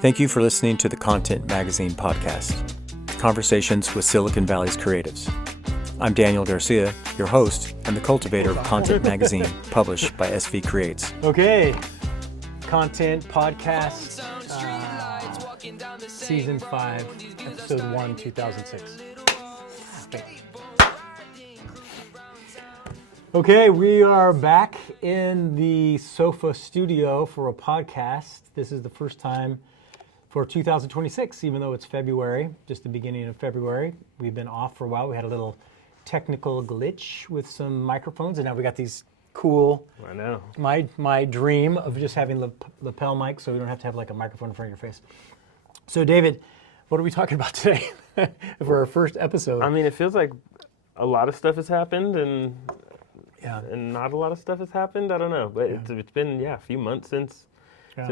Thank you for listening to the Content Magazine podcast, Conversations with Silicon Valley's Creatives. I'm Daniel Garcia, your host and the cultivator of Content Magazine, published by SV Creates. Okay, Content Podcast, Season 5, Episode 1, 2006. Okay, we are back in the sofa studio for a podcast. This is the first time for 2026, even though it's February, just the beginning of February. We've been off for a while. We had a little technical glitch with some microphones, and now we got these cool. I know. My dream of just having lapel mic, so we don't have to have like a microphone in front of your face. So, David, what are we talking about today for our first episode? I mean, it feels like a lot of stuff has happened, and not a lot of stuff has happened. I don't know, but it's been a few months since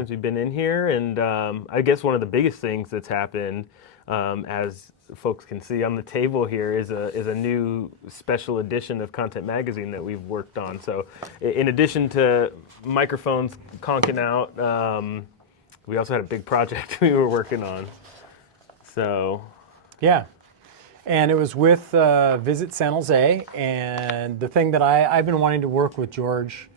we've been in here, and I guess one of the biggest things that's happened, as folks can see on the table here, is a new special edition of Content Magazine that we've worked on. So, in addition to microphones conking out, we also had a big project we were working on. So, yeah. And it was with Visit San José, and the thing that I've been wanting to work with George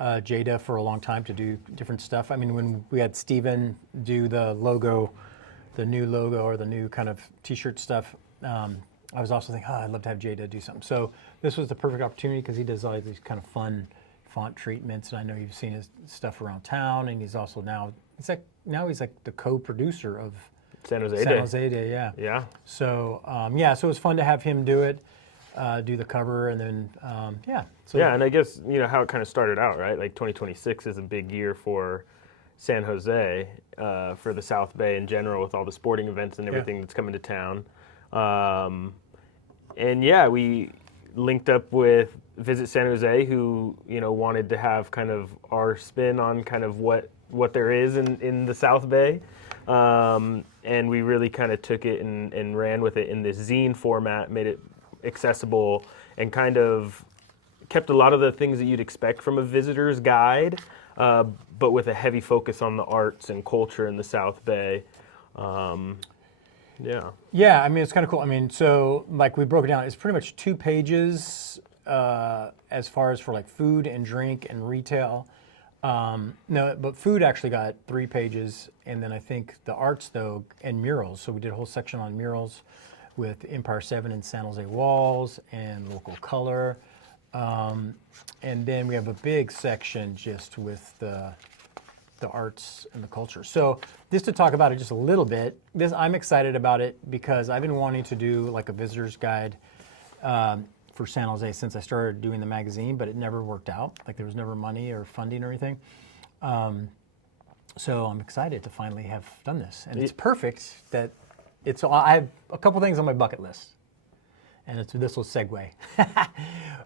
Jada for a long time to do different stuff. I mean, when we had Steven do the logo, the new logo or the new kind of t-shirt stuff, I was also thinking, I'd love to have Jada do something. So this was the perfect opportunity because he does all these kind of fun font treatments, and I know you've seen his stuff around town, and he's also he's like the co-producer of San Jose Day, yeah. Yeah. So, so it was fun to have him do it, do the cover, and then, So, and I guess, how it kind of started out, right? Like 2026 is a big year for San Jose, for the South Bay in general, with all the sporting events and everything that's coming to town. We linked up with Visit San Jose, who, wanted to have kind of our spin on kind of what there is in the South Bay. And we really kind of took it and ran with it in this zine format, made it accessible, and kind of kept a lot of the things that you'd expect from a visitor's guide, but with a heavy focus on the arts and culture in the South Bay. Yeah, I mean, it's kind of cool. I mean, so like we broke it down, it's pretty much 2 pages as far as for like food and drink and retail. No, but food actually got 3 pages, and then I think the arts though, and murals. So we did a whole section on murals with Empire 7 and San Jose walls and local color. And then we have a big section just with the arts and the culture. So just to talk about it just a little bit, I'm excited about it because I've been wanting to do like a visitor's guide for San Jose since I started doing the magazine, but it never worked out. Like there was never money or funding or anything. So I'm excited to finally have done this. And it's perfect that I have a couple things on my bucket list. And this will segue,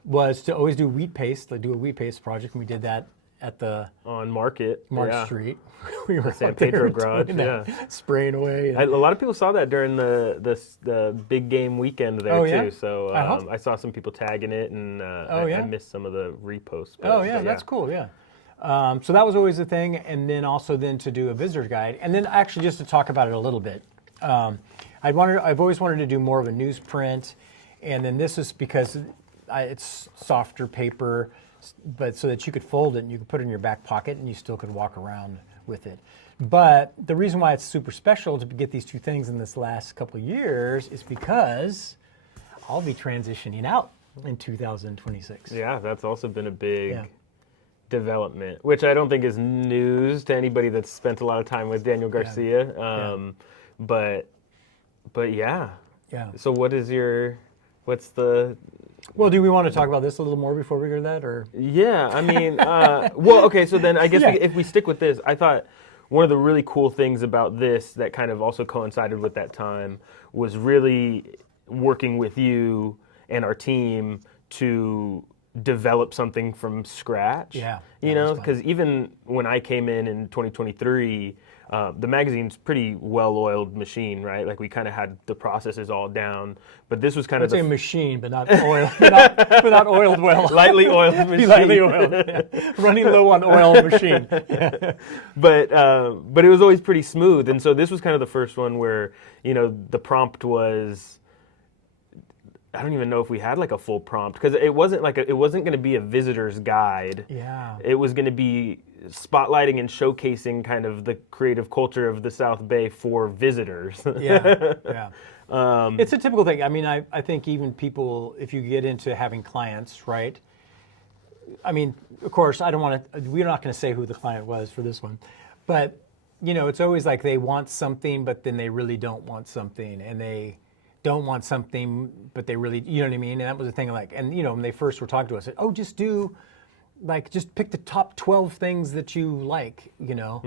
was to always do wheat paste, like do a wheat paste project. And we did that on Market Street. We were San Pedro Garage, spraying away. A lot of people saw that during the big game weekend there too. So I saw some people tagging it, and I missed some of the reposts. That's cool. Yeah. So that was always the thing, and then also to do a visitor guide, and then actually just to talk about it a little bit. I've always wanted to do more of a newsprint, and then this is because it's softer paper, but so that you could fold it and you could put it in your back pocket and you still could walk around with it. But the reason why it's super special to get these 2 things in this last couple of years is because I'll be transitioning out in 2026. Yeah, that's also been a big development, which I don't think is news to anybody that's spent a lot of time with Daniel Garcia. But yeah. So what's the... Well, do we want to talk about this a little more before we go to that, or? Yeah, I mean, so then I guess if we stick with this, I thought one of the really cool things about this that kind of also coincided with that time was really working with you and our team to develop something from scratch. Yeah, You that was know, fun. because even when I came in 2023, the magazine's pretty well-oiled machine, right? Like we kind of had the processes all down, but this was kind I'd of say machine, but not oil, but not oiled well. lightly oiled machine. Lightly oiled. Yeah. Running low on oil machine. But it was always pretty smooth, and so this was kind of the first one where, you know, the prompt was, I don't even know if we had like a full prompt, because it wasn't going to be a visitor's guide. Yeah. It was going to be spotlighting and showcasing kind of the creative culture of the South Bay for visitors. Yeah. It's a typical thing. I mean, I think even people, if you get into having clients, right? I mean, of course, we're not going to say who the client was for this one, but, you know, it's always like they want something, but then they really don't want something, and they don't want something, but they really, you know what I mean? And that was the thing, like, and, you know, when they first were talking to us, said, oh, just pick the top 12 things that you like, you know?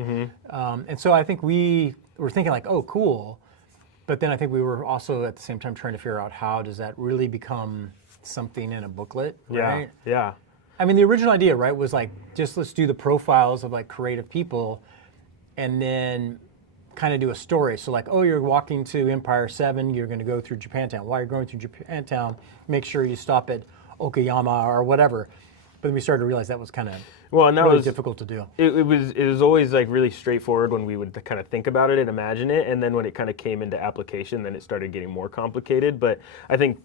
And so I think we were thinking like, oh, cool. But then I think we were also at the same time trying to figure out how does that really become something in a booklet, right? Yeah. I mean, the original idea, right, was like, just let's do the profiles of like creative people and then kind of do a story. So like, oh, you're walking to Empire 7, you're going to go through Japantown. While you're going through Japantown, make sure you stop at Okayama or whatever. But then we started to realize that was kind of really difficult to do. It was always like really straightforward when we would kind of think about it and imagine it, and then when it kind of came into application, then it started getting more complicated. But I think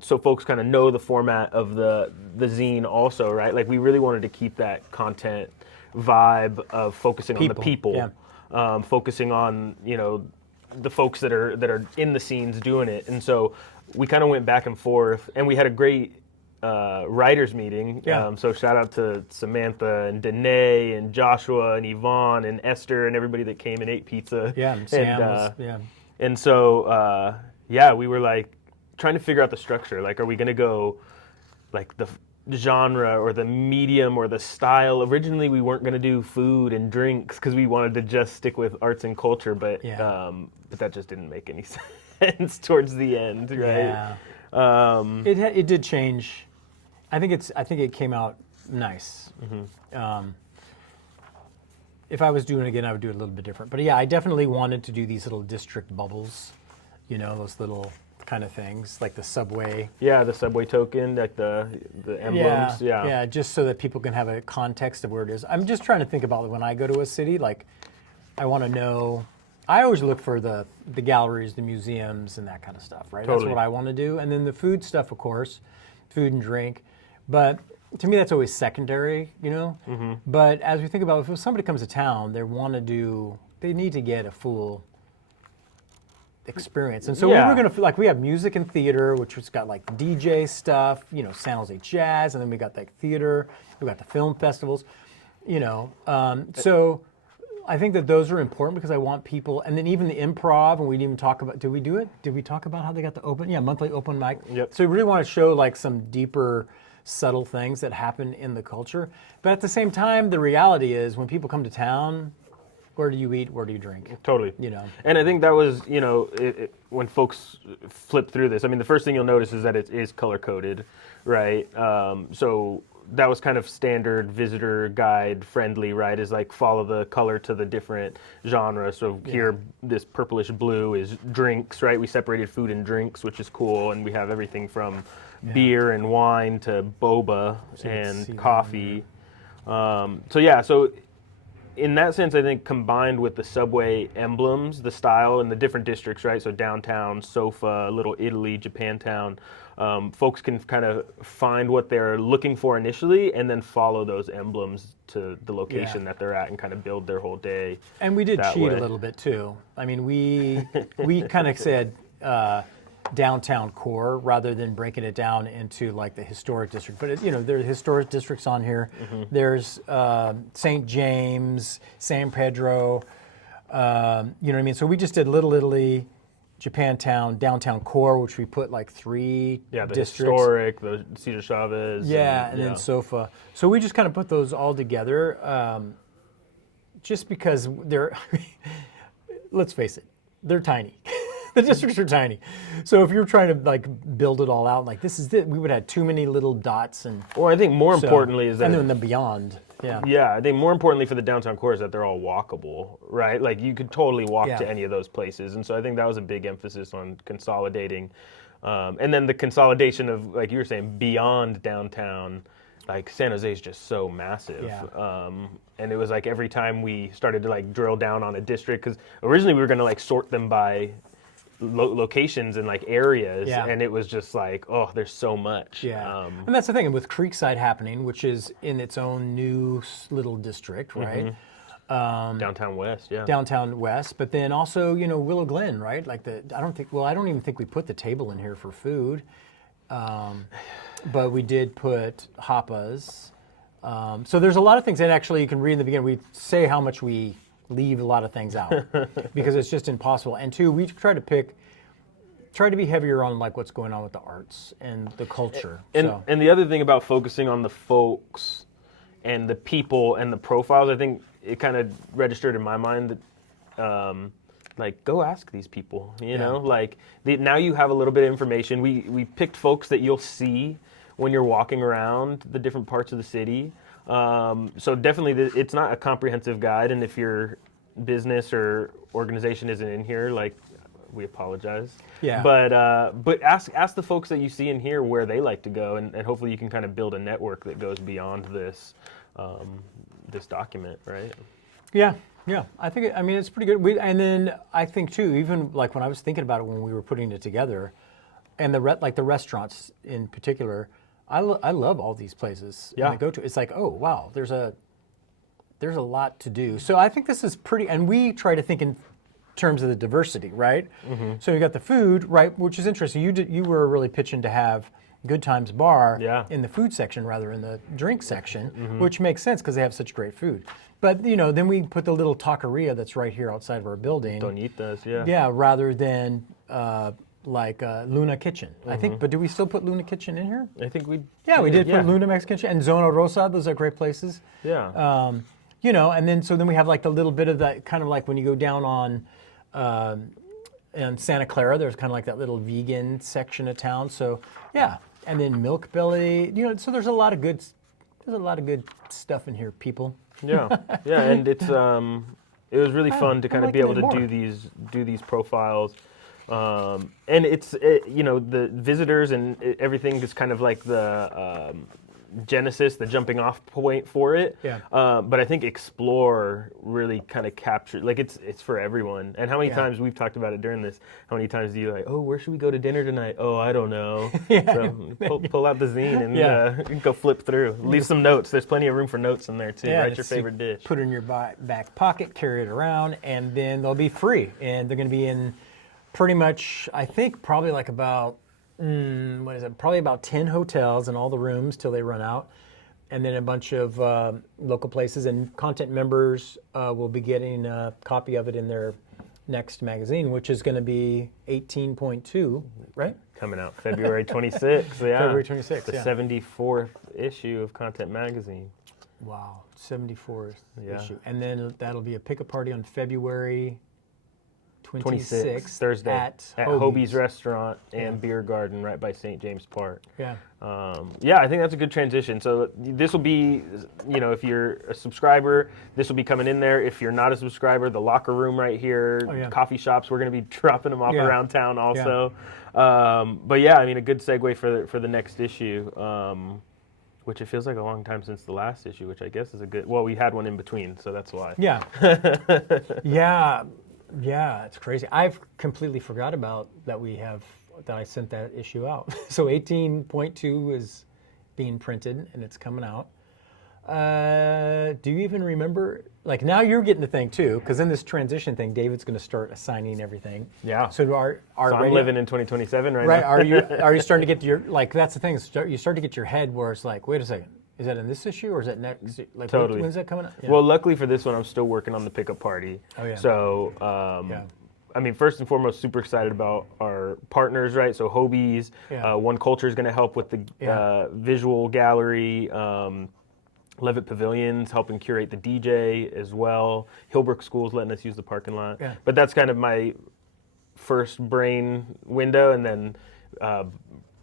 so folks kind of know the format of the zine also, right? Like we really wanted to keep that content vibe of focusing on the people. Yeah. Focusing on, you know, the folks that are in the scenes doing it. And so we kind of went back and forth, and we had a great writers meeting. Yeah. So shout out to Samantha and Danae and Joshua and Yvonne and Esther and everybody that came and ate pizza. Yeah, and Sam was. And so we were like trying to figure out the structure. Like, are we going to go like the genre or the medium or the style? Originally we weren't going to do food and drinks because we wanted to just stick with arts and culture, but that just didn't make any sense towards the end, right? Yeah. It did change. I think it came out nice. If I was doing it again, I would do it a little bit different. But yeah, I definitely wanted to do these little district bubbles, you know, those little kind of things, like the subway. Yeah, the subway token, like the emblems. Yeah, just so that people can have a context of where it is. I'm just trying to think about when I go to a city, like I want to know. I always look for the galleries, the museums, and that kind of stuff, right? Totally. That's what I want to do. And then the food stuff, of course, food and drink. But to me, that's always secondary, you know? But as we think about, if somebody comes to town, they need to get a full experience. And so we were going to, like, we have music and theater, which has got like DJ stuff, you know, San Jose Jazz, and then we got like theater, we got the film festivals, you know. So I think that those are important because I want people, and then even the improv, and we didn't even talk about, did we do it? Did we talk about how they got the monthly open mic? Yep. So we really want to show like some deeper, subtle things that happen in the culture. But at the same time, the reality is when people come to town, where do you eat? Where do you drink? Totally. You know. And I think that was, you know, when folks flip through this, I mean, the first thing you'll notice is that it is color coded, right? So that was kind of standard visitor guide friendly, right? Is like follow the color to the different genres. So here, this purplish blue is drinks, right? We separated food and drinks, which is cool. And we have everything from beer and wine to boba and coffee. So in that sense, I think combined with the subway emblems, the style in the different districts, right? So downtown, Sofa, Little Italy, Japantown, folks can kind of find what they're looking for initially and then follow those emblems to the location that they're at and kind of build their whole day. And we did cheat a little bit too. I mean, we kind of said downtown core rather than breaking it down into like the historic district. But you know, there are historic districts on here. There's St. James, San Pedro. You know what I mean? So we just did Little Italy, Japantown, downtown core, which we put like 3 the districts. Historic, the Cesar Chavez. And then Sofa. So we just kind of put those all together, just because they're. Let's face it, they're tiny. The districts are tiny. So if you're trying to like build it all out, like this is it, we would have too many little dots. And well, I think more importantly is that... And then the beyond. Yeah, I think more importantly for the downtown core is that they're all walkable, right? Like you could totally walk to any of those places. And so I think that was a big emphasis on consolidating. And then the consolidation of, like you were saying, beyond downtown. Like San Jose is just so massive. And it was like every time we started to like drill down on a district, because originally we were going to like sort them by locations and like areas, and it was just like, oh, there's so much. And that's the thing with Creekside happening, which is in its own new little district, right? Downtown West, Downtown West, but then also, you know, Willow Glen, right? Like I don't even think we put the table in here for food, but we did put Hapa's. So there's a lot of things that actually you can read in the beginning. We say how much we leave a lot of things out because it's just impossible. And two, we try to be heavier on like what's going on with the arts and the culture. And the other thing about focusing on the folks and the people and the profiles, I think it kind of registered in my mind that like go ask these people, you know, like now you have a little bit of information. We picked folks that you'll see when you're walking around the different parts of the city. So definitely it's not a comprehensive guide, and if your business or organization isn't in here, like, we apologize. But ask the folks that you see in here where they like to go, and hopefully you can kind of build a network that goes beyond this this document, right? Yeah. I think it's pretty good. And then I think too, even like when I was thinking about it when we were putting it together, and the restaurants in particular. I love all these places when I go to. It's like, oh wow, there's a lot to do. So I think this is pretty, and we try to think in terms of the diversity, right? So you got the food, right, which is interesting. You were really pitching to have Good Times Bar in the food section rather than the drink section, which makes sense because they have such great food. But you know, then we put the little taqueria that's right here outside of our building. Doñitas, rather than. Like Luna Kitchen, I think. But do we still put Luna Kitchen in here? I think we. Yeah, we did put Luna Mexican Kitchen and Zona Rosa. Those are great places. You know, and then we have like the little bit of that kind of like when you go down on in Santa Clara. There's kind of like that little vegan section of town. So and then Milk Belly. You know, so there's a lot of good stuff in here, people. And it's it was really fun to kind of be able to do these profiles. And it's, you know, the visitors and everything is kind of like the genesis, the jumping off point for it. But I think Explore really kind of captured, like it's for everyone. And how many times we've talked about it during this, how many times do you like, oh, where should we go to dinner tonight? Oh, I don't know. So pull out the zine and go flip through. Leave some notes. There's plenty of room for notes in there too. Write your favorite dish. Put it in your back pocket, carry it around, and then they'll be free. And they're going to be in pretty much, I think, probably like about, probably about 10 hotels and all the rooms till they run out. And then a bunch of local places, and content members will be getting a copy of it in their next magazine, which is going to be 18.2, right? Coming out February 26th. February 26th, the 74th issue of Content Magazine. Wow, 74th issue. And then that'll be a pickup party on February 26th, Thursday, at Hobie's Restaurant and Beer Garden right by St. James Park. I think that's a good transition. So this will be, you know, if you're a subscriber, this will be coming in there. If you're not a subscriber, the locker room right here, coffee shops, we're going to be dropping them off around town also. But I mean, a good segue for the next issue. Which it feels like a long time since the last issue, which I guess is a good. Well, we had one in between, so that's why. Yeah, it's crazy. I've completely forgot about that that I sent that issue out. So 18.2 is being printed and it's coming out. Do you even remember? Like now you're getting the thing too, because in this transition thing, David's going to start assigning everything. So I'm living in 2027 right now. Are you starting to get like that's the thing. You start to get your head where it's like, wait a second. Is that in this issue or is that next? Like, totally. When's that coming out? Well, luckily for this one, I'm still working on the pickup party. So, I mean, first and foremost, super excited about our partners, right? So Hobie's, One Culture is going to help with the visual gallery. Levitt Pavilions helping curate the DJ as well. Hillbrook School's letting us use the parking lot. But that's kind of my first brain window, and then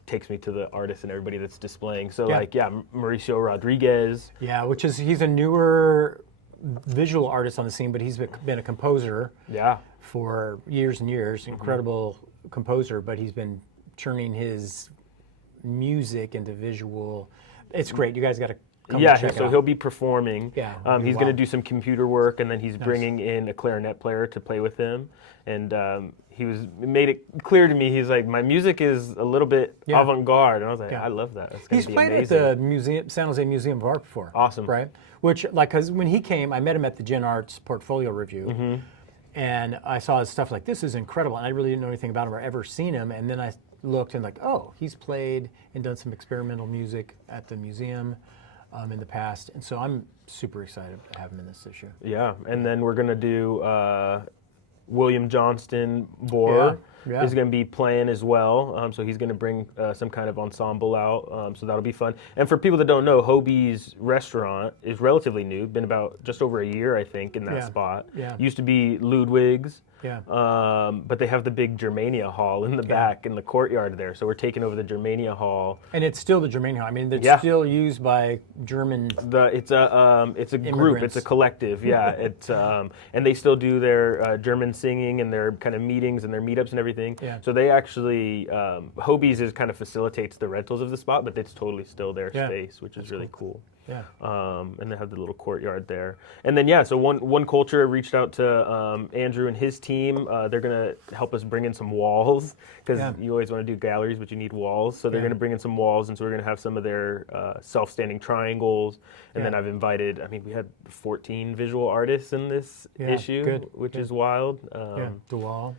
takes me to the artists and everybody that's displaying. So Mauricio Rodriguez. Yeah, he's a newer visual artist on the scene, but he's been a composer. Yeah. For years and years, incredible composer, but he's been turning his music into visual. It's great. You guys got to come check it out. He'll be performing. Yeah. He's going to do some computer work, and then he's bringing in a clarinet player to play with him. And he made it clear to me, he's like, my music is a little bit avant-garde. And I was like, I love that. He's played at the San Jose Museum of Art before. Awesome. Right? Which, because when he came, I met him at the Gen Arts portfolio review. And I saw his stuff like, this is incredible. And I really didn't know anything about him or ever seen him. And then I looked and he's played and done some experimental music at the museum in the past. And so I'm super excited to have him in this issue. Yeah, and then we're going to do William Johnston Bohr is going to be playing as well. So he's going to bring some kind of ensemble out. So that'll be fun. And for people that don't know, Hobie's restaurant is relatively new. Been about just over a year, I think, in that spot. Yeah. Used to be Ludwig's. Yeah. But they have the big Germania Hall in the back in the courtyard there. So we're taking over the Germania Hall. And it's still the Germania Hall. I mean, it's still used by German. It's a group. It's a collective. Yeah. It's and they still do their German singing and their kind of meetings and their meetups and everything. Yeah. So they actually Hobie's is kind of facilitates the rentals of the spot, but it's totally still their space, which is really cool. Yeah. And they have the little courtyard there. And then, so one culture reached out to Andrew and his team. They're going to help us bring in some walls, because you always want to do galleries, but you need walls. So they're going to bring in some walls, and so we're going to have some of their self-standing triangles. And then I've invited, we had 14 visual artists in this issue, which is wild. Dewall.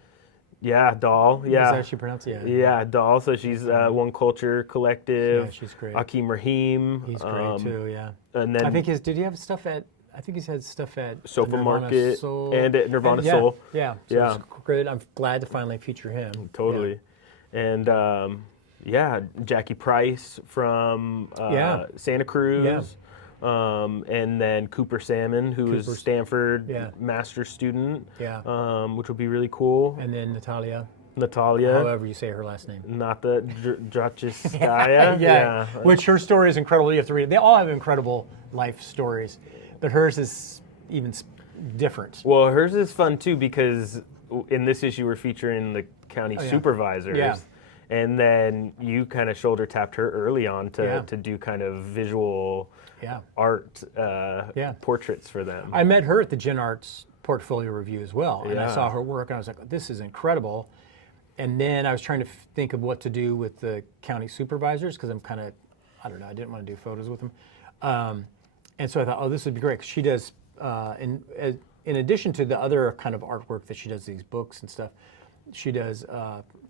Yeah, Doll. Yeah. Is that how she pronounced it? Yeah, Doll. So she's One Culture Collective. Yeah, she's great. Akeem Rahim. He's great too, yeah. And then I think did he have stuff at, I think he's had stuff at Sofa Nirvana Market Soul. and at Nirvana Soul. Yeah. So it's great. I'm glad to finally feature him. Totally. Yeah. And Jackie Price from Santa Cruz. Yeah. And then Cooper Salmon, who is a Stanford master's student, which will be really cool. And then Natalia. However you say her last name. Not the Drachiskaya. Which her story is incredible. You have to read it. They all have incredible life stories, but hers is even different. Well, hers is fun too, because in this issue we're featuring the county supervisors. Yeah. And then you kind of shoulder tapped her early on to do kind of visual art portraits for them. I met her at the Gen Arts portfolio review as well, and I saw her work, and I was like, this is incredible. And then I was trying to think of what to do with the county supervisors, because I'm kind of, I don't know, I didn't want to do photos with them. And so I thought, this would be great, because she does, in addition to the other kind of artwork that she does, these books and stuff, she does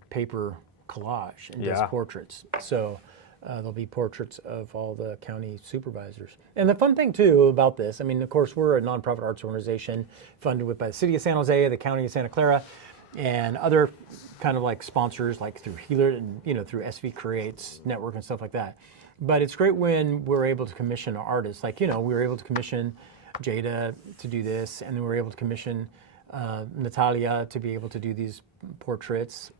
paper collage and does portraits. So there'll be portraits of all the county supervisors. And the fun thing too about this, of course, we're a nonprofit arts organization funded by the city of San Jose, the county of Santa Clara, and other kind of like sponsors, like through Healer and through SV Creates network and stuff like that. But it's great when we're able to commission artists. Like we were able to commission Jada to do this, and then we were able to commission Natalia to be able to do these portraits.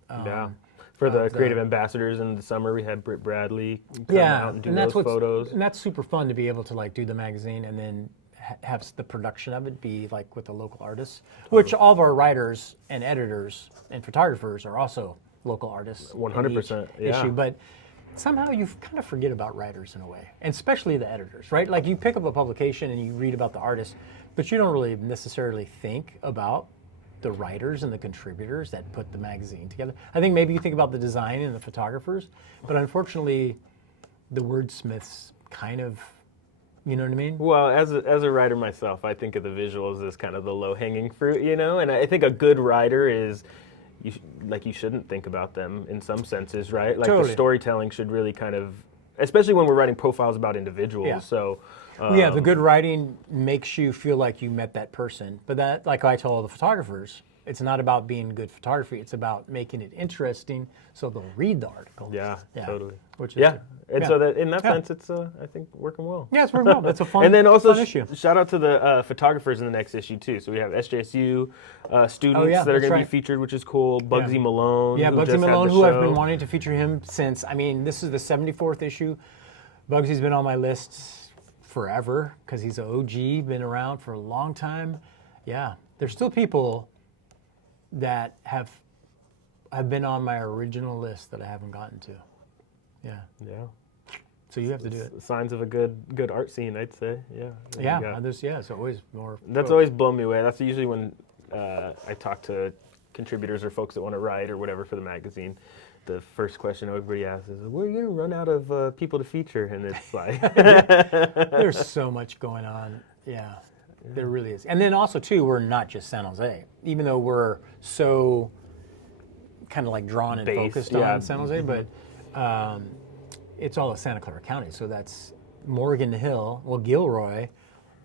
For the creative ambassadors in the summer, we had Britt Bradley come out and do those photos. And that's super fun to be able to do the magazine and then have the production of it be with the local artists, which all of our writers and editors and photographers are also local artists. 100%. Issue, but somehow you kind of forget about writers in a way, and especially the editors, right? Like you pick up a publication and you read about the artist, but you don't really necessarily think about the writers and the contributors that put the magazine together. I think maybe you think about the design and the photographers, but unfortunately, the wordsmiths kind of, you know what I mean? Well, as a writer myself, I think of the visuals as kind of the low-hanging fruit, and I think a good writer is, you shouldn't think about them in some senses, right? Like the storytelling should really kind of, especially when we're writing profiles about individuals. So Yeah, the good writing makes you feel like you met that person. But that, like I tell all the photographers, it's not about being good photography. It's about making it interesting so they'll read the article. Yeah, totally. Which is yeah, and yeah. so that in that sense, it's I think working well. Yeah, it's working well. That's a fun, and then also fun issue. shout out to the photographers in the next issue too. So we have SJSU students that are going to be featured, which is cool. Bugsy Malone. Yeah, who Bugsy just had Malone, the who I've show. been wanting to feature him since. I mean, this is the 74th issue. Bugsy's been on my list forever because he's an OG, been around for a long time. Yeah, there's still people that have been on my original list that I haven't gotten to. Yeah. Yeah. So you have to do it. Signs of a good art scene, I'd say. Yeah. Yeah. It's always more. That's always blown me away. That's usually when I talk to contributors or folks that want to write or whatever for the magazine. The first question everybody asks is, "Where are you going to run out of people to feature?" And it's like, there's so much going on. Yeah, there really is. And then also too, we're not just San Jose, even though we're so kind of like drawn and focused on San Jose, but it's all of Santa Clara County. So that's Morgan Hill, Gilroy,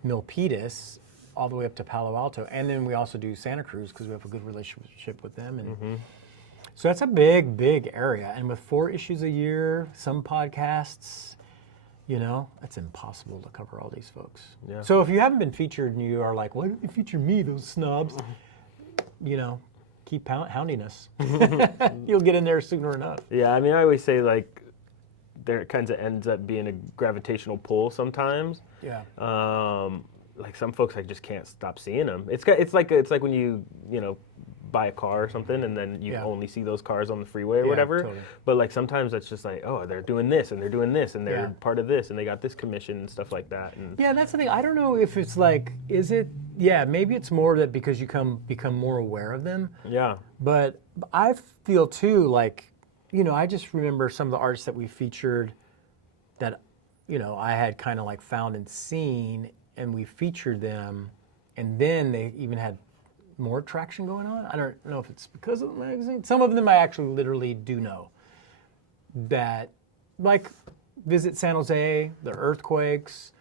Milpitas, all the way up to Palo Alto, and then we also do Santa Cruz because we have a good relationship with them. And so that's a big, big area. And with 4 issues a year, some podcasts, that's impossible to cover all these folks. Yeah. So if you haven't been featured and you are like, why don't you feature me, those snobs? Keep hounding us. You'll get in there sooner enough. Yeah, I mean, I always say, like, there kind of ends up being a gravitational pull sometimes. Yeah. Like some folks, I just can't stop seeing them. It's like when you buy a car or something, and then you only see those cars on the freeway or whatever. Totally. But like sometimes it's just like, oh, they're doing this and they're doing this and they're part of this and they got this commission and stuff like that. And yeah, that's the thing. I don't know if it's like, is it? Yeah, maybe it's more that because you become more aware of them. Yeah. But I feel too like, I just remember some of the artists that we featured that, I had kind of like found and seen, and we featured them, and then they even had more traction going on. I don't know if it's because of the magazine. Some of them I actually literally do know that, like Visit San Jose, the earthquakes.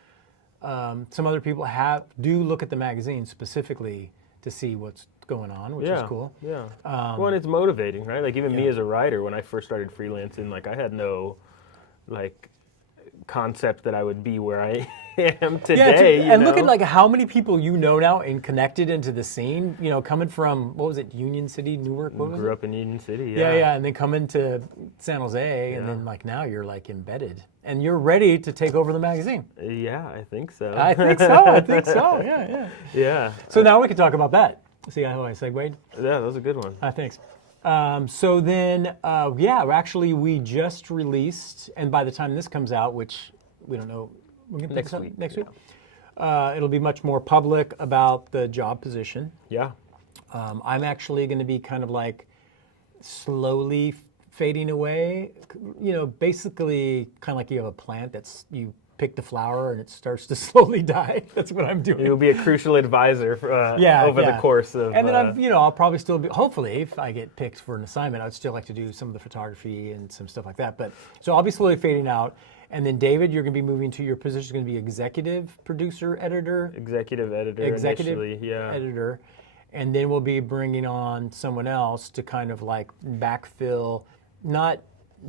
Some other people do look at the magazine specifically to see what's going on, which is cool. Yeah. Well, and it's motivating, right? Like even me as a writer, when I first started freelancing, like I had no like concept that I would be where I am today. And look at like how many people now and connected into the scene. Coming from what was it, Union City, Newark? What was Grew it? up in Union City. Yeah, and then coming to San Jose, and then like now you're like embedded, and you're ready to take over the magazine. Yeah, I think so. I think so. Yeah. Yeah. So now we can talk about that. See how I segued? Yeah, that was a good one. Thanks. So then, we just released, and by the time this comes out, which we don't know, we're going to next week. Next week. It'll be much more public about the job position. Yeah. I'm actually going to be kind of like slowly fading away. Basically, kind of like you have a plant you pick the flower and it starts to slowly die. That's what I'm doing. You'll be a crucial advisor over the course of. And then I'll probably still be. Hopefully, if I get picked for an assignment, I'd still like to do some of the photography and some stuff like that. But so I'll be slowly fading out. And then David, you're going to be moving to your position. Is going to be executive producer, editor. Executive editor. Initially, yeah. Editor, and then we'll be bringing on someone else to kind of like backfill, not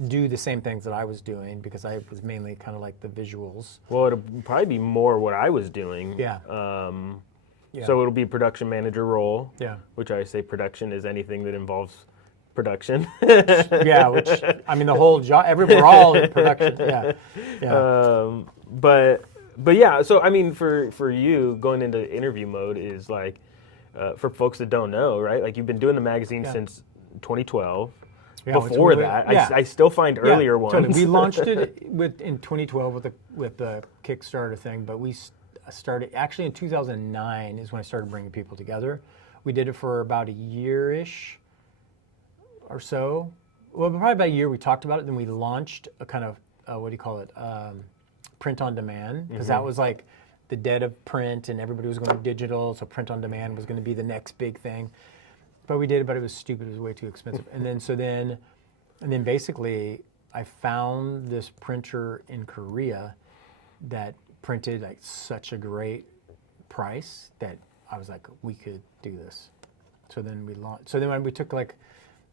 do the same things that I was doing because I was mainly kind of like the visuals. Well, it'll probably be more what I was doing. Yeah. So it'll be production manager role. Yeah. Which I say production is anything that involves production. Yeah, which I mean the whole job. We're all in production. Yeah. Yeah. But yeah. So I mean, for you going into interview mode is like, for folks that don't know, right? Like you've been doing the magazine since 2012. Yeah, before that, I still find earlier ones. Totally. We launched it in 2012 with the Kickstarter thing, but we started actually in 2009 is when I started bringing people together. We did it for about a year-ish or so. Well, probably about a year. We talked about it, then we launched a kind of print on demand, because that was like the dead of print, and everybody was going digital, so print on demand was going to be the next big thing. But we did it, but it was stupid. It was way too expensive. And then basically, I found this printer in Korea that printed like such a great price that I was like, we could do this. So then we launched. So then when we took like,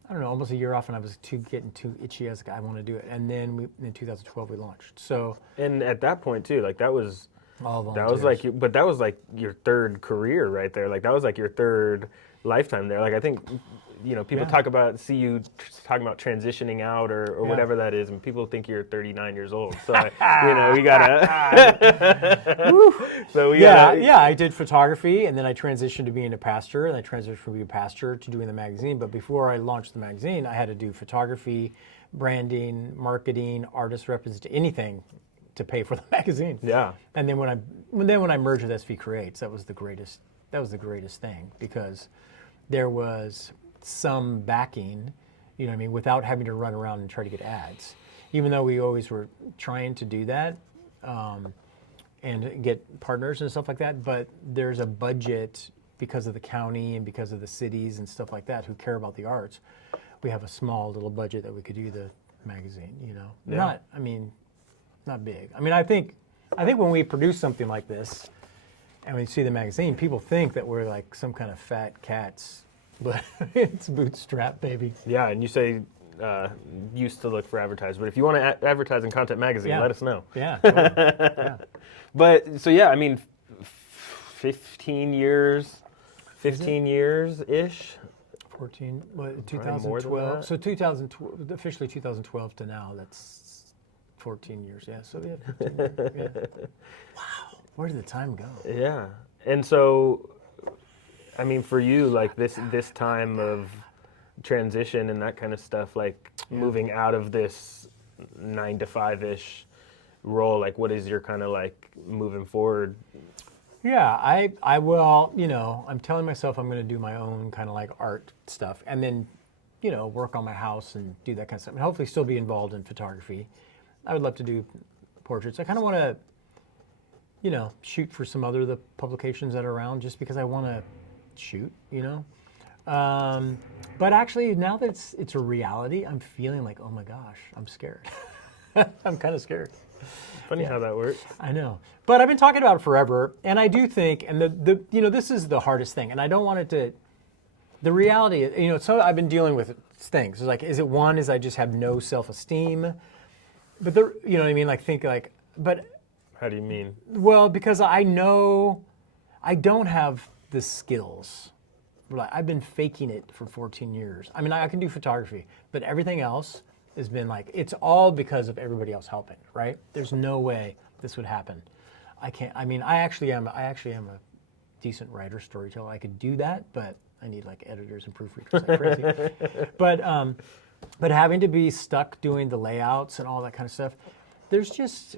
I don't know, almost a year off, and I was getting too itchy. I was like, I want to do it. And then in 2012 we launched. So and at that point too, like that was volunteers. that was like your third career right there. Like that was like your third lifetime there. Like I think, people talk about talking about transitioning out or whatever that is, and people think you're 39 years old. So we gotta. So we gotta. Yeah. I did photography, and then I transitioned to being a pastor, and I transitioned from being a pastor to doing the magazine. But before I launched the magazine, I had to do photography, branding, marketing, artist representation, anything to pay for the magazine. Yeah. And then when I merged with SV Creates, that was the greatest thing, because there was some backing, without having to run around and try to get ads. Even though we always were trying to do that and get partners and stuff like that, but there's a budget because of the county and because of the cities and stuff like that who care about the arts. We have a small little budget that we could do the magazine, Yeah. Not big. I think when we produce something like this and we see the magazine, people think that we're like some kind of fat cats, but it's bootstrap, baby. Yeah, and you say used to look for advertisers, but if you want to advertise in Content Magazine, let us know. Yeah, totally. Yeah. But so 15 years ish. 14, well, more than 2012. that? So 2012, officially 2012 to now, that's 14 years. Yeah, so yeah, 15 years. Yeah. Wow, where did the time go? Yeah, and so, for you, like this time of transition and that kind of stuff, like moving out of this 9 to 5-ish role, like what is your kind of like moving forward? Yeah, I will, I'm telling myself I'm going to do my own kind of like art stuff, and then, work on my house and do that kind of stuff, and hopefully still be involved in photography. I would love to do portraits. I kind of want to, shoot for some other the publications that are around, just because I want to shoot, But actually, now that it's a reality, I'm feeling like, oh my gosh, I'm scared. I'm kind of scared. Funny how that works. I know, but I've been talking about it forever, and I do think, and this is the hardest thing, and I don't want it to. The reality, so I've been dealing with things. It's like, is I just have no self-esteem, but you know what I mean? But. How do you mean? Well, because I know I don't have the skills. Like, I've been faking it for 14 years. I can do photography, but everything else has been like, it's all because of everybody else helping, right? There's no way this would happen. I can't. I actually am a decent writer, storyteller. I could do that, but I need like editors and proofreaders like crazy. But having to be stuck doing the layouts and all that kind of stuff, there's just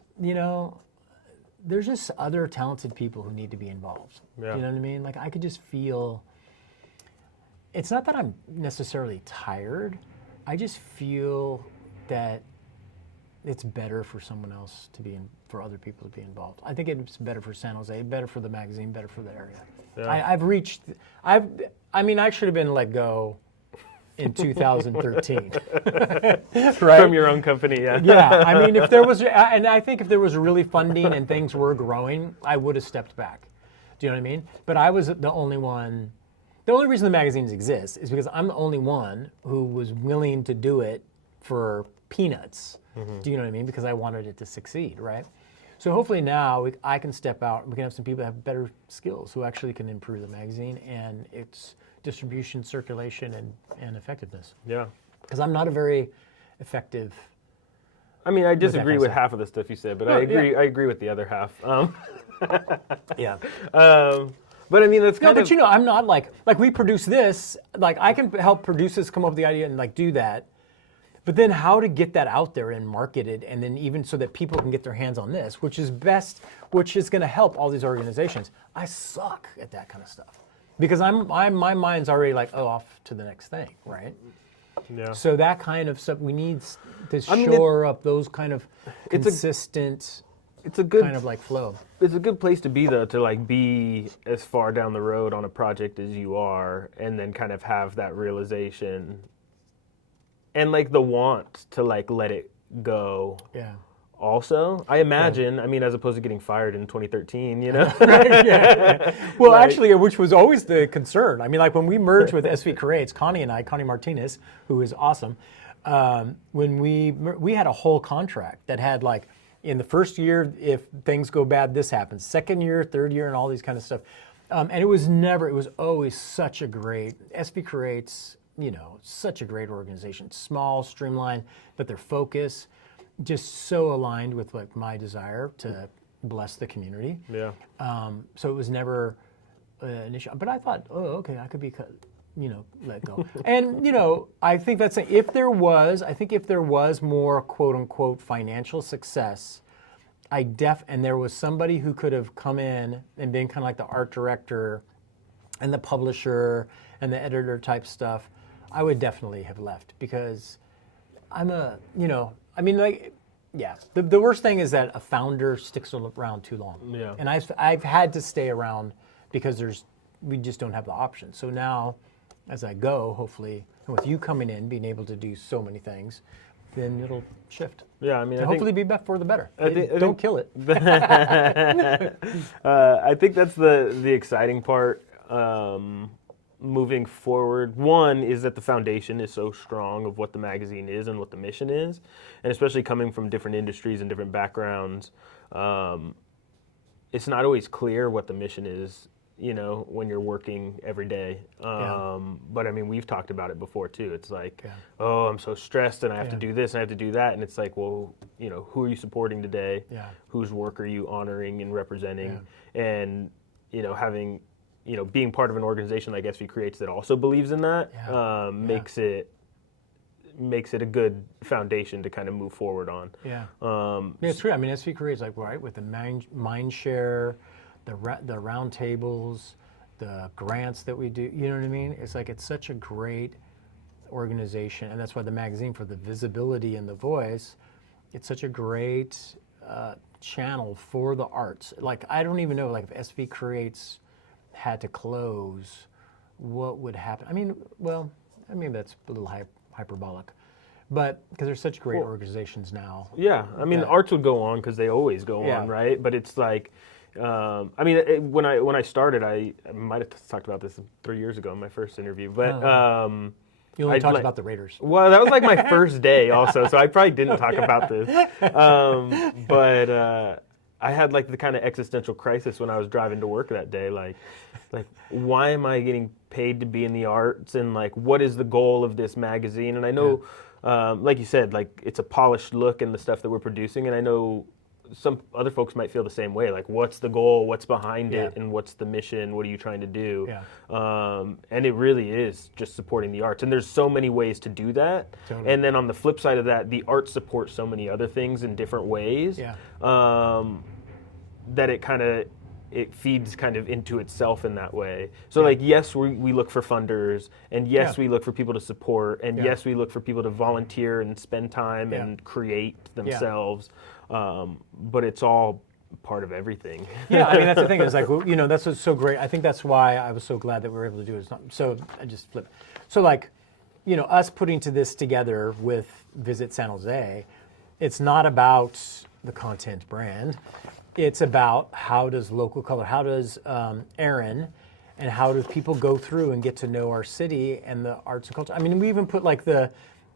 there's just other talented people who need to be involved. Yeah. You know what I mean? Like, I could just feel, it's not that I'm necessarily tired. I just feel that it's better for someone else to be for other people to be involved. I think it's better for San Jose, better for the magazine, better for the area. Yeah. I should have been let go in 2013. Right? From your own company, yeah. Yeah, if there was, and I think if there was really funding and things were growing, I would have stepped back. Do you know what I mean? But I was the only one. The only reason the magazines exist is because I'm the only one who was willing to do it for peanuts. Mm-hmm. Do you know what I mean? Because I wanted it to succeed, right? So hopefully now I can step out. We can have some people that have better skills who actually can improve the magazine and its distribution, circulation, and effectiveness. Yeah. Because I'm not a very effective. I disagree with half of the stuff you said, but I agree. Yeah. I agree with the other half. Yeah. But that's kind of. But I'm not like we produce this. Like, I can help producers come up with the idea and like do that. But then how to get that out there and market it, and then even so that people can get their hands on this, which is going to help all these organizations. I suck at that kind of stuff. Because my mind's already like, off to the next thing, right? Yeah. So that kind of stuff, we need to shore up those kind of consistent, it's a good kind of like flow. It's a good place to be, though, to like be as far down the road on a project as you are, and then kind of have that realization and like the want to like let it go. Yeah. also. I imagine, I mean, as opposed to getting fired in 2013, you know? Right, yeah. Well, actually, which was always the concern. I mean, like when we merged with SV Creates, Connie Martinez, who is awesome, when we had a whole contract that had like, in the first year, if things go bad, this happens. Second year, third year, and all these kind of stuff. And it was always such a great, SV Creates, you know, such a great organization. Small, streamlined, but their focus, just so aligned with like my desire to bless the community. Yeah. So it was never an issue. But I thought, oh, okay, I could be, let go. And I think if there was more quote unquote financial success, and there was somebody who could have come in and been kind of like the art director and the publisher and the editor type stuff, I would definitely have left, because the worst thing is that a founder sticks around too long. Yeah. And I've had to stay around because we just don't have the option. So now, as I go, hopefully, and with you coming in, being able to do so many things, then it'll shift. Yeah, I mean, and hopefully be for the better. Don't kill it. I think that's the exciting part. Moving forward, one is that the foundation is so strong of what the magazine is and what the mission is, and especially coming from different industries and different backgrounds, it's not always clear what the mission is, when you're working every day. But I mean, we've talked about it before too. It's like, oh, I'm so stressed and I have to do this and I have to do that, and it's like, well, who are you supporting today? Yeah. Whose work are you honoring and representing? Yeah. And having being part of an organization like SV Creates that also believes in that makes it a good foundation to kind of move forward on. Yeah, it's true. I mean, SV Creates, like, right, with the mind share, the round tables, the grants that we do. You know what I mean? It's like, it's such a great organization, and that's why the magazine, for the visibility and the voice, it's such a great channel for the arts. Like, I don't even know, like, if SV Creates had to close, what would happen? I mean, that's a little hyperbolic, but because there's such great organizations now. Yeah, I mean, the arts would go on because they always go on, right? But it's like, when I started, I might have talked about this 3 years ago in my first interview, but you only talked about the Raiders. Well, that was like my first day also, so I probably didn't talk about this. But I had like the kind of existential crisis when I was driving to work that day, like why am I getting paid to be in the arts, and like what is the goal of this magazine? And I know, like you said, like it's a polished look in the stuff that we're producing, and I know some other folks might feel the same way. Like, what's the goal? What's behind it? And what's the mission? What are you trying to do? Yeah. And it really is just supporting the arts. And there's so many ways to do that. Totally. And then on the flip side of that, the arts supports so many other things in different ways. Yeah. That it feeds kind of into itself in that way. So like, yes, we look for funders, and yes, we look for people to support, and yes, we look for people to volunteer and spend time and create themselves. But it's all part of everything. Yeah, I mean, that's the thing. It's like, that's what's so great. I think that's why I was so glad that we were able to do it. So I just flipped. So like, us putting this together with Visit San Jose, it's not about the content brand. It's about how does local color, how does Aaron, and how do people go through and get to know our city and the arts and culture. I mean, we even put like the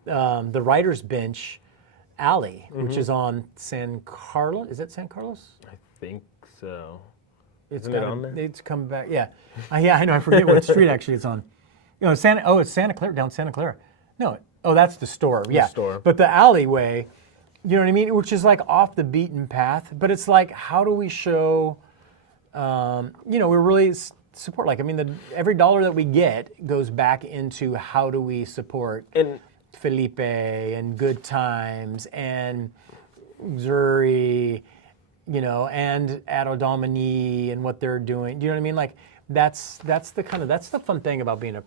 writer's bench alley, which is on San Carlos. Is that San Carlos? I think so. Isn't it on there? It's come back. Yeah, I know. I forget what street actually it's on. It's Santa Clara, down Santa Clara. No, that's the store. Yeah, the store. But the alleyway, you know what I mean? Which is like off the beaten path. But it's like, how do we show? We really support. Like, I mean, every dollar that we get goes back into how do we support Felipe and Good Times and Zuri, and Addo Domini and what they're doing. Do you know what I mean? Like, that's the fun thing about being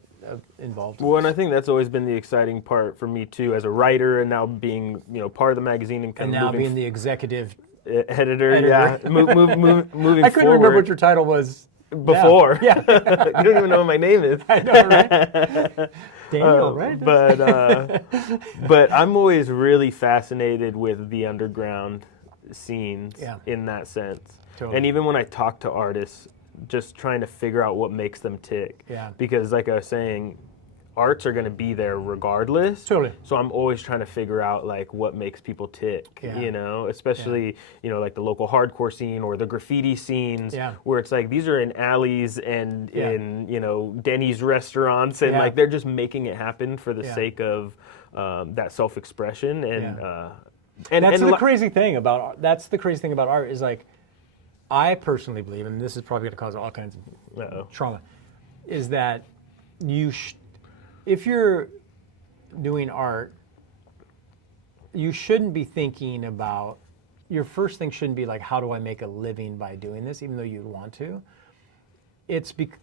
involved. Well, and I think that's always been the exciting part for me too, as a writer, and now being part of the magazine and now being the executive editor. Yeah, moving. I couldn't remember what your title was before. Yeah, you don't even know what my name is. I know, right? Daniel, right? But I'm always really fascinated with the underground scenes Yeah. in that sense. Totally. And even when I talk to artists, just trying to figure out what makes them tick. Yeah. Because like I was saying, arts are going to be there regardless. Totally. So I'm always trying to figure out like what makes people tick, Yeah. you know, especially, you know, like the local hardcore scene or the graffiti scenes where it's like these are in alleys and in, you know, Denny's restaurants and like they're just making it happen for the sake of that self-expression and that's the crazy thing about art is like I personally believe, and this is probably going to cause all kinds of trauma, is that if you're doing art, you shouldn't be thinking about, your first thing shouldn't be like, how do I make a living by doing this, even though you'd want to.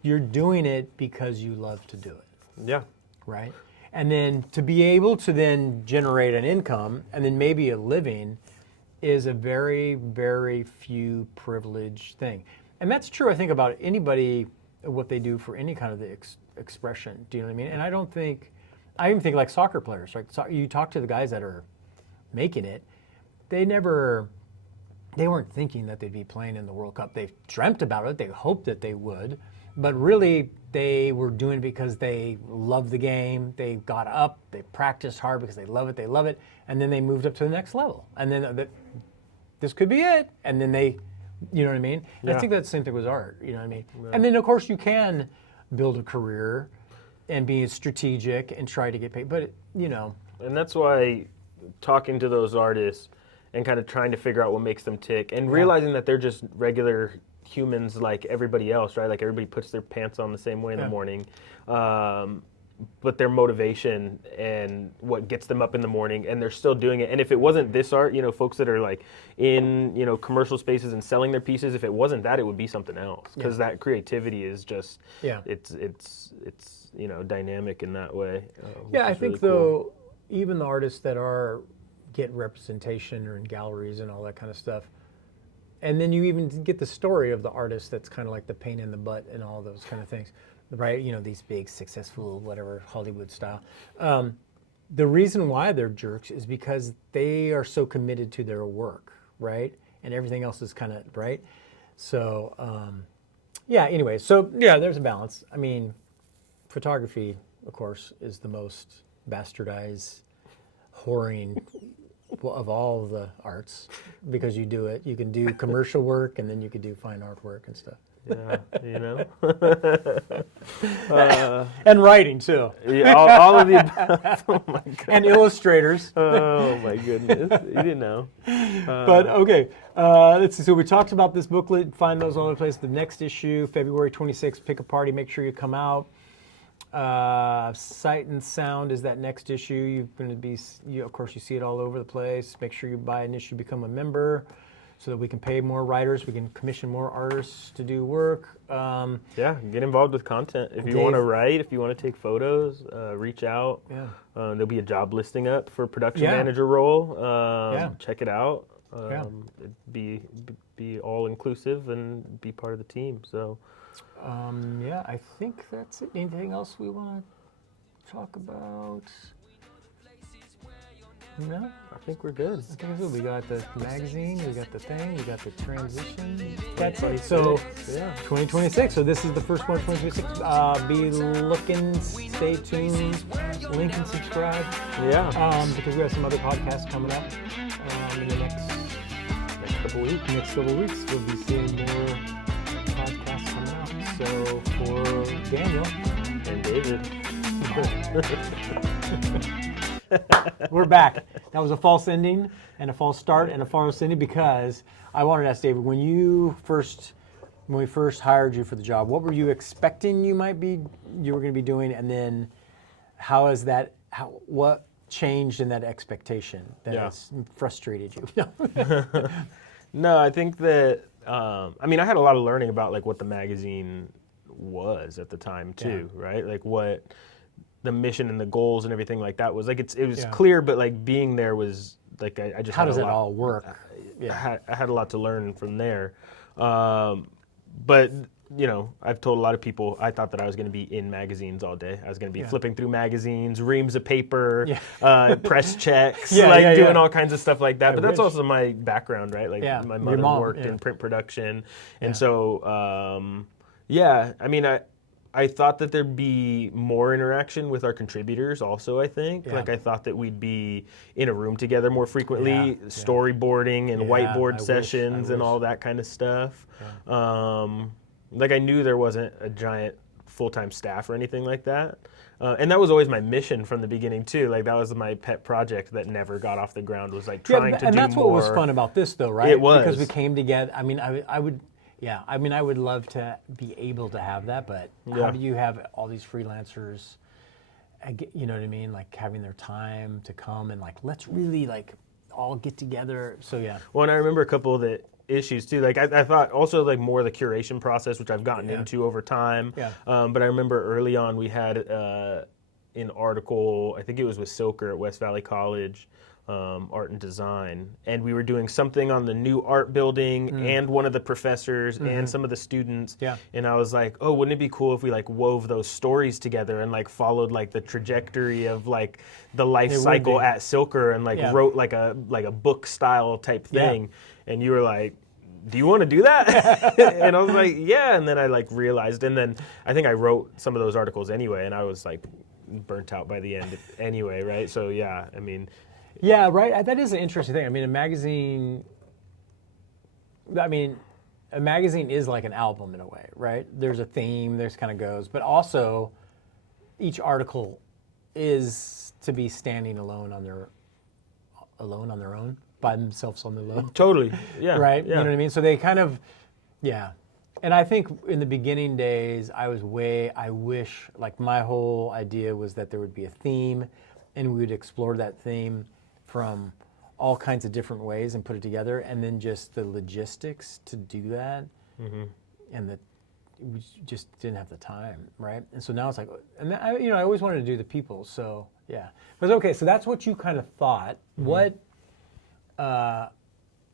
You're doing it because you love to do it. Yeah. Right? And then to be able to then generate an income and then maybe a living is a very, very few privileged thing. And that's true, I think, about anybody, what they do for any kind of the expression. Do you know what I mean? And I even think like soccer players, right? So you talk to the guys that are making it, they weren't thinking that they'd be playing in the World Cup. They dreamt about it, they hoped that they would, but really they were doing it because they love the game, they got up, they practiced hard because they love it, and then they moved up to the next level. And then this could be it, and then they, you know what I mean? And I think that's the same thing with art, you know what I mean? Yeah. And then of course you can build a career and be strategic and try to get paid, but you know. And that's why talking to those artists and kind of trying to figure out what makes them tick and realizing that they're just regular humans like everybody else, right? Like everybody puts their pants on the same way in the morning. But their motivation and what gets them up in the morning, and they're still doing it. And if it wasn't this art, you know, folks that are like in, you know, commercial spaces and selling their pieces, if it wasn't that, it would be something else. Because that creativity is just, it's you know, dynamic in that way. I think really though, even the artists that get representation or in galleries and all that kind of stuff, and then you even get the story of the artist that's kind of like the pain in the butt and all those kind of things. Right, you know, these big, successful, whatever, Hollywood style. The reason why they're jerks is because they are so committed to their work, right? And everything else is kind of, right? So, anyway, there's a balance. I mean, photography, of course, is the most bastardized, whoring of all the arts because you do it. You can do commercial work and then you can do fine artwork and stuff. Yeah, you know. And writing too. Yeah, all of the above. Oh my God. And illustrators. Oh my goodness, you didn't know. But okay, let's see. So we talked about this booklet. Find those all over the place. The next issue, February 26th. Pick a party. Make sure you come out. Sight and Sound is that next issue. You're going to be, of course, you see it all over the place. Make sure you buy an issue, become a member, so that we can pay more writers, we can commission more artists to do work. Get involved with content. If you want to write, if you want to take photos, reach out. Yeah. There'll be a job listing up for production manager role. Check it out. Be all inclusive and be part of the team. So. I think that's it. Anything else we want to talk about? No? I think we're good. I think we got the magazine, we got the thing, we got the transition. That's it. So, 2026. So this is the first one of 2026. Be looking, stay tuned, link and subscribe. Yeah. Because we have some other podcasts coming up in the next couple weeks. Next couple weeks, we'll be seeing more podcasts coming out. So for Daniel and David. We're back. That was a false ending and a false start and a false ending because I wanted to ask David, when we first hired you for the job, what were you expecting you were going to be doing, and then what changed in that expectation that has frustrated you? No, I think that I had a lot of learning about like what the magazine was at the time too, right? Like what the mission and the goals and everything like that was. Like it was clear, but like being there was like I just how does it all work? I had a lot to learn from there, but I've told a lot of people I thought that I was going to be in magazines all day. I was going to be flipping through magazines, reams of paper, press checks, doing all kinds of stuff like that. But that's also my background, right? Like my mother worked in print production. And so, I mean, I thought that there'd be more interaction with our contributors also, I think. Like I thought that we'd be in a room together more frequently, storyboarding and whiteboard sessions and all that kind of stuff. Like I knew there wasn't a giant full-time staff or anything like that. And that was always my mission from the beginning too. Like that was my pet project that never got off the ground, was like trying to do more. And that's what was fun about this though, right? It was. Because we came together. I mean, I would love to be able to have that, but how do you have all these freelancers, you know what I mean? Like having their time to come and like, let's really like all get together. So Well, and I remember a couple of the issues too. Like I thought also like more the curation process, which I've gotten into over time. But I remember early on we had an article, I think it was with Silker at West Valley College, art and design, and we were doing something on the new art building and one of the professors and some of the students. And I was like, oh, wouldn't it be cool if we like wove those stories together and like followed like the trajectory of like the life cycle at Silker and like wrote like a book style type thing. And you were like, do you want to do that? And I was like, yeah. And then I like realized, and then I think I wrote some of those articles anyway, and I was like burnt out by the end anyway, right? So I mean. Yeah, right. That is an interesting thing. I mean, a magazine is like an album in a way, right? There's a theme, there's kind of goes, but also each article is to be standing alone on their own, by themselves on their own. Totally, yeah. Right? Yeah. You know what I mean? So they kind of, And I think in the beginning days, I wish, like my whole idea was that there would be a theme and we would explore that theme from all kinds of different ways and put it together, and then just the logistics to do that, and we just didn't have the time, right? And so now it's like, and I always wanted to do the people, so But okay, so that's what you kind of thought. What, and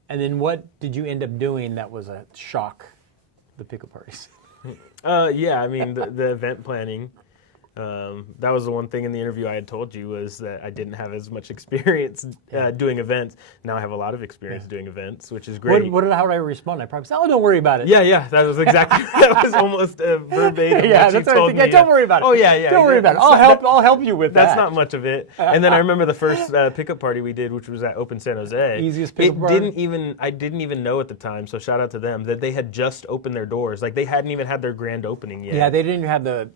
then what did you end up doing that was a shock? The pickle parties. I mean the event planning. That was the one thing in the interview I had told you, was that I didn't have as much experience doing events. Now I have a lot of experience doing events, which is great. How did I respond? I probably said, "Oh, don't worry about it." Yeah, that was exactly. That was almost a verbatim. That's what I think. Don't worry about it. Oh yeah. Don't worry about it. I'll help you with that. That's not much of it. And then I remember the first pickup party we did, which was at Open San Jose. Easiest pickup party. I didn't even know at the time. So shout out to them that they had just opened their doors. Like they hadn't even had their grand opening yet. Yeah, they didn't have the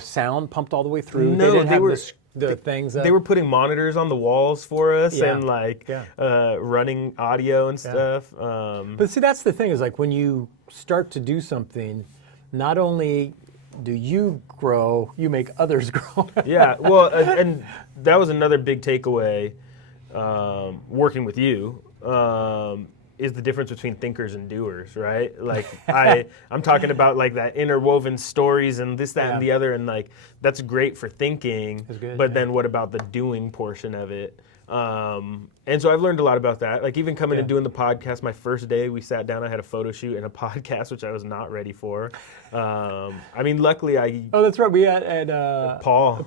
sound pumped all the way through. No, they didn't have the things up. They were putting monitors on the walls for us and like running audio and stuff. But see, that's the thing, is like when you start to do something, not only do you grow, you make others grow. Well, and that was another big takeaway working with you. Is the difference between thinkers and doers, right? Like I'm talking about like that interwoven stories and this, that, and the other, and like that's great for thinking. But then what about the doing portion of it? And so I've learned a lot about that. Like even coming and doing the podcast, my first day we sat down, I had a photo shoot and a podcast, which I was not ready for. I mean, luckily Oh, that's right. We had Paul. To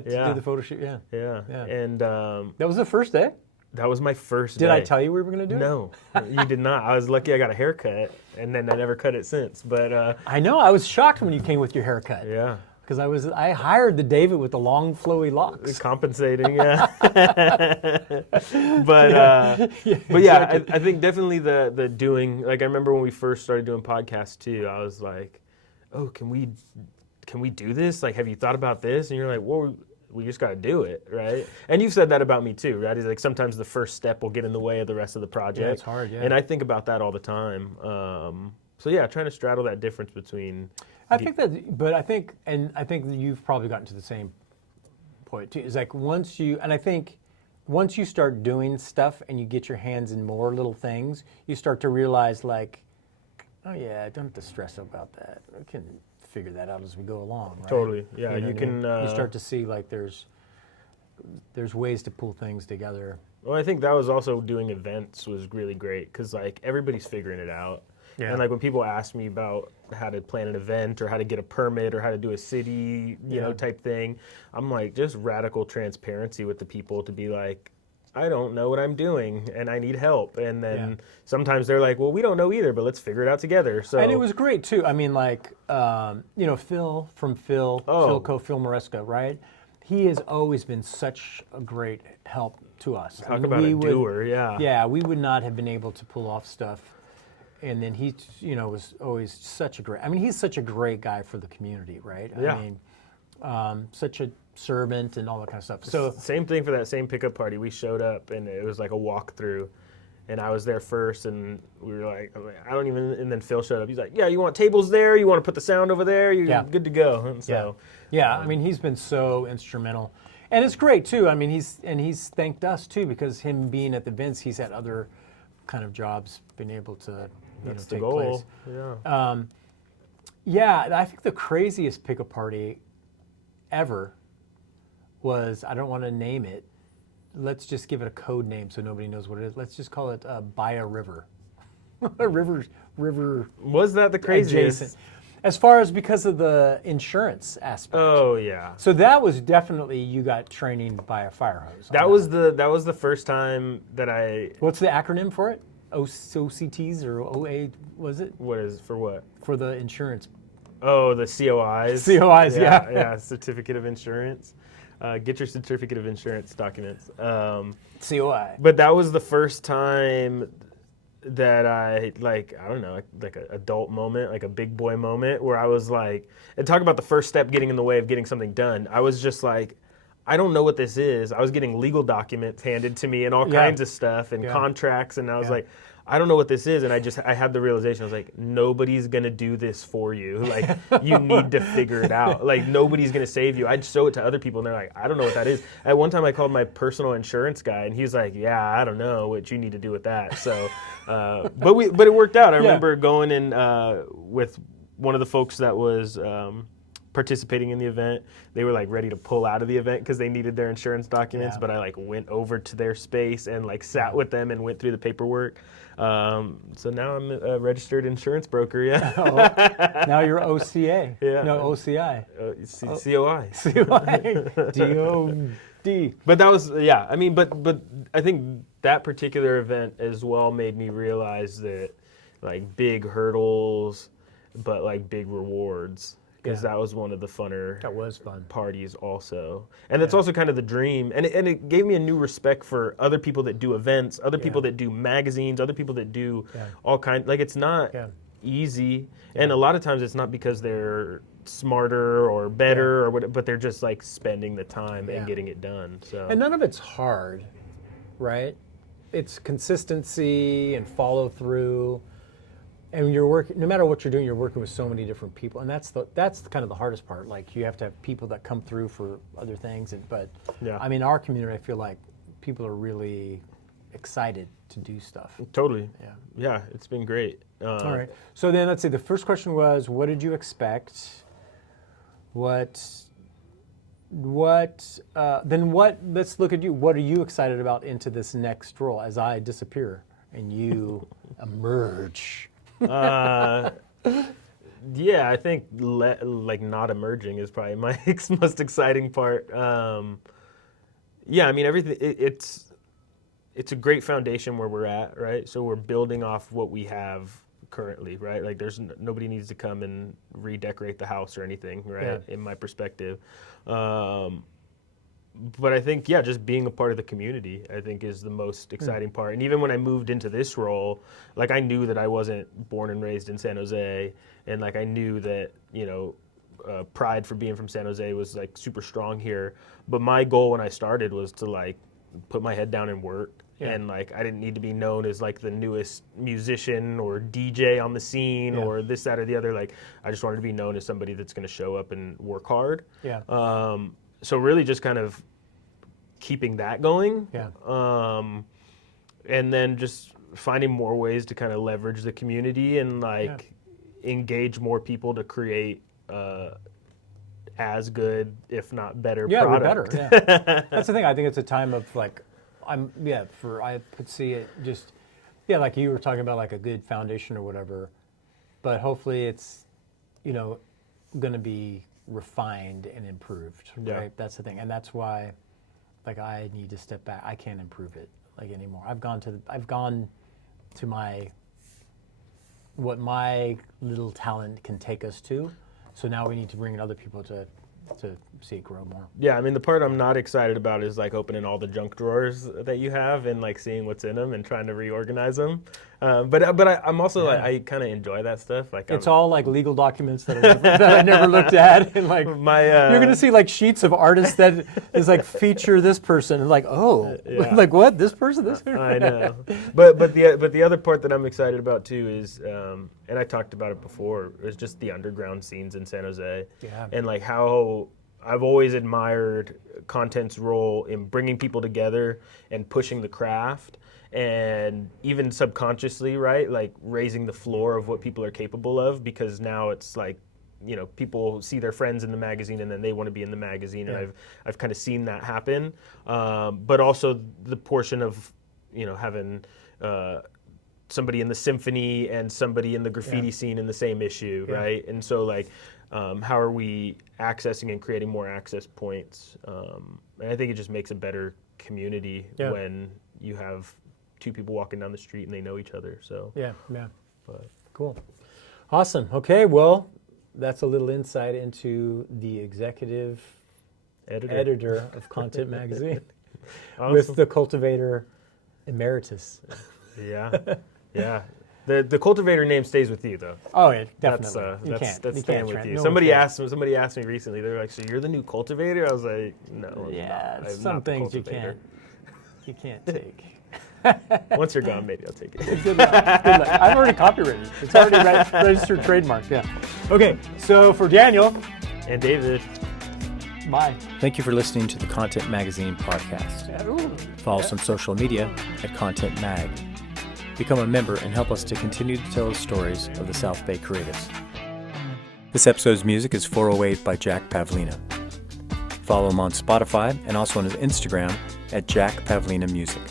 do the photo shoot. Yeah. And that was the first day. That was my first day. Did I tell you we were going to do it? No, you did not. I was lucky I got a haircut, and then I never cut it since. But I know. I was shocked when you came with your haircut. Yeah. Because I hired the David with the long flowy locks. Compensating, But I think definitely the doing. Like I remember when we first started doing podcasts too. I was like, oh, can we do this? Like, have you thought about this? And you're like, well, we just got to do it, right? And you've said that about me too, right? It's like sometimes the first step will get in the way of the rest of the project. Yeah, it's hard, And I think about that all the time. Trying to straddle that difference between. I think that you've probably gotten to the same point too. It's like once you start doing stuff and you get your hands in more little things, you start to realize like, oh yeah, I don't have to stress about that. I can figure that out as we go along, right? Totally, yeah. You can. You start to see like there's ways to pull things together. Well, I think that was also doing events was really great because like everybody's figuring it out. And like when people ask me about how to plan an event or how to get a permit or how to do a city, you know, type thing, I'm like, just radical transparency with the people to be like, I don't know what I'm doing and I need help. And then sometimes they're like, well, we don't know either, but let's figure it out together. So and it was great too. I mean, like, you know, Phil Moresco, right? He has always been such a great help to us. Talk about a doer, Yeah, we would not have been able to pull off stuff. And then he, you know, was always he's such a great guy for the community, right? Yeah. I mean, such a servant and all that kind of stuff. So same thing for that same pickup party. We showed up and it was like a walkthrough. And I was there first, and we were like, I don't even. And then Phil showed up. He's like, yeah, you want tables there? You want to put the sound over there? You're good to go. And so, I mean, he's been so instrumental, and it's great too. I mean, he's thanked us too, because him being at the events, he's had other kind of jobs been able to that's the take goal. place. Yeah, I think the craziest pickup party ever was, I don't want to name it. Let's just give it a code name so nobody knows what it is. Let's just call it by a river. river. Was that the craziest? Adjacent. As far as because of the insurance aspect. Oh yeah. So that was definitely, you got training by a fire hose. That was the first time that I. What's the acronym for it? OCTs or OA? Was it? What is for what? For the insurance. Oh, the COIs. COIs, yeah. Yeah, certificate of insurance. Get your certificate of insurance documents. COI. But that was the first time that I, like, I don't know, like an adult moment, like a big boy moment, where I was like, and talk about the first step getting in the way of getting something done. I was just like, I don't know what this is. I was getting legal documents handed to me and all kinds of stuff and contracts, and I was like, I don't know what this is. And I had the realization, I was like, nobody's going to do this for you. Like, you need to figure it out. Like, nobody's going to save you. I'd show it to other people, and they're like, I don't know what that is. At one time, I called my personal insurance guy, and he's like, yeah, I don't know what you need to do with that. So, but it worked out. I remember going in with one of the folks that was participating in the event. They were like ready to pull out of the event because they needed their insurance documents, but I like went over to their space and like sat with them and went through the paperwork. So now I'm a registered insurance broker. Now you're OCA. No, OCI. COI. COI. DOD. But that was, I mean, but I think that particular event as well made me realize that like big hurdles, but like big rewards. Because that was one of the funner parties also. And that's also kind of the dream. And it gave me a new respect for other people that do events, other people that do magazines, other people that do all kinds. Like, it's not easy. And a lot of times it's not because they're smarter or better or what, but they're just like spending the time and getting it done. So. And none of it's hard, right? It's consistency and follow through. And you're working, no matter what you're doing, you're working with so many different people, and that's kind of the hardest part. Like, you have to have people that come through for other things, but I mean, our community, I feel like people are really excited to do stuff. Totally. Yeah, it's been great. All right. So then, let's see. The first question was, what did you expect? Let's look at you. What are you excited about into this next role as I disappear and you emerge? I think like not emerging is probably my most exciting part. I mean, everything. It's a great foundation where we're at, right? So we're building off what we have currently, right? Like, there's nobody needs to come and redecorate the house or anything, right? In my perspective. But I think, just being a part of the community, I think, is the most exciting part. And even when I moved into this role, like, I knew that I wasn't born and raised in San Jose. And, like, I knew that, pride for being from San Jose was, like, super strong here. But my goal when I started was to, like, put my head down and work. And, like, I didn't need to be known as, like, the newest musician or DJ on the scene or this, that, or the other. Like, I just wanted to be known as somebody that's going to show up and work hard. So really just kind of keeping that going. And then just finding more ways to kind of leverage the community and like engage more people to create as good, if not better, product. Better. That's the thing. I think it's a time of like, I could see it just, like you were talking about, like a good foundation or whatever. but hopefully it's, going to be refined and improved, right? That's the thing. And that's why, like, I need to step back. I can't improve it, like, anymore. I've gone to what my little talent can take us to. So now we need to bring in other people to see it grow more. Yeah, I mean, the part I'm not excited about is like opening all the junk drawers that you have and like seeing what's in them and trying to reorganize them. But I'm also like, I kind of enjoy that stuff. Like it's all like legal documents that I never looked at, and like you're gonna see like sheets of artists that is like feature this person, and like like what, this person, this person. I know, but the other part that I'm excited about too is, and I talked about it before, is just the underground scenes in San Jose, and like how I've always admired content's role in bringing people together and pushing the craft. And even subconsciously, right, like raising the floor of what people are capable of, because now it's like, people see their friends in the magazine and then they want to be in the magazine, and I've kind of seen that happen. But also the portion of, having somebody in the symphony and somebody in the graffiti scene in the same issue, right? And so like, how are we accessing and creating more access points? And I think it just makes a better community when you have two people walking down the street and they know each other. So but Cool, awesome. Okay, well, that's a little insight into the executive editor of Content Magazine with the cultivator emeritus. Yeah. The cultivator name stays with you, though. Oh, yeah, definitely. That's staying with you. Somebody asked me recently. They were like, "So you're the new cultivator?" I was like, "No." Yeah, some things you can't take. Once you're gone, maybe I'll take it. Good luck. I've already copyrighted it. It's already registered trademark. Yeah. Okay. So for Daniel and David, bye. Thank you for listening to the Content Magazine podcast. Follow us on social media at Content Mag. Become a member and help us to continue to tell the stories of the South Bay creatives. This episode's music is 408 by Jack Pavlina. Follow him on Spotify and also on his Instagram at Jack Pavlina Music.